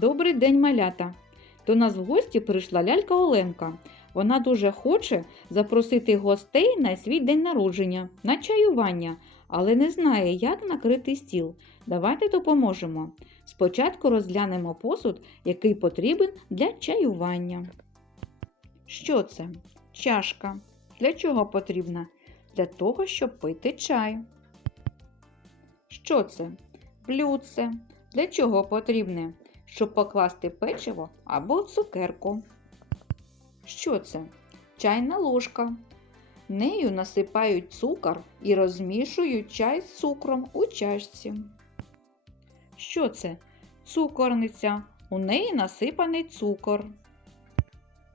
Добрий день, малята! До нас в гості прийшла лялька Оленка. Вона дуже хоче запросити гостей на свій день народження, на чаювання, але не знає, як накрити стіл. Давайте допоможемо. Спочатку розглянемо посуд, який потрібен для чаювання. Що це? Чашка. Для чого потрібна? Для того, щоб пити чай. Що це? Блюдце. Для чого потрібне? Щоб покласти печиво або цукерку. Що це? Чайна ложка. Нею насипають цукор і розмішують чай з цукром у чашці. Що це? Цукорниця. У неї насипаний цукор.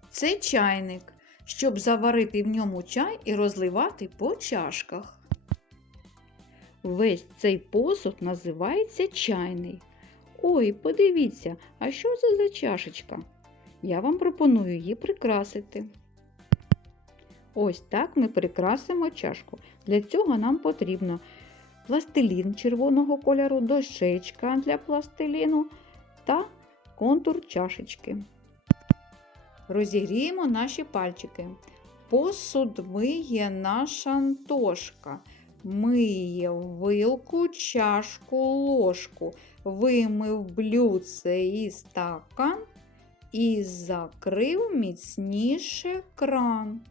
Це чайник, щоб заварити в ньому чай і розливати по чашках. Весь цей посуд називається чайний. Ой, подивіться, а що це за чашечка? Я вам пропоную її прикрасити. Ось так ми прикрасимо чашку. Для цього нам потрібно пластилін червоного кольору, дощечка для пластиліну та контур чашечки. Розігріємо наші пальчики. Посуд миє наша Антошка. Миє вилку, чашку, ложку, вимив блюдце і стакан і закрив міцніше кран.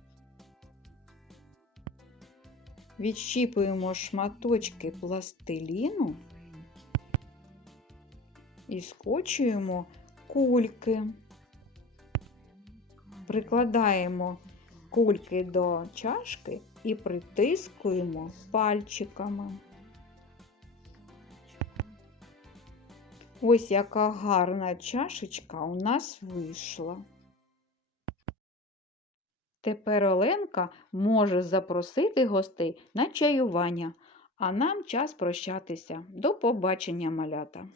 Відщіпуємо шматочки пластиліну і скочуємо кульки. Прикладаємо кульки до чашки і притискуємо пальчиками. Ось яка гарна чашечка у нас вийшла. Тепер Оленка може запросити гостей на чаювання, а нам час прощатися. До побачення, малята!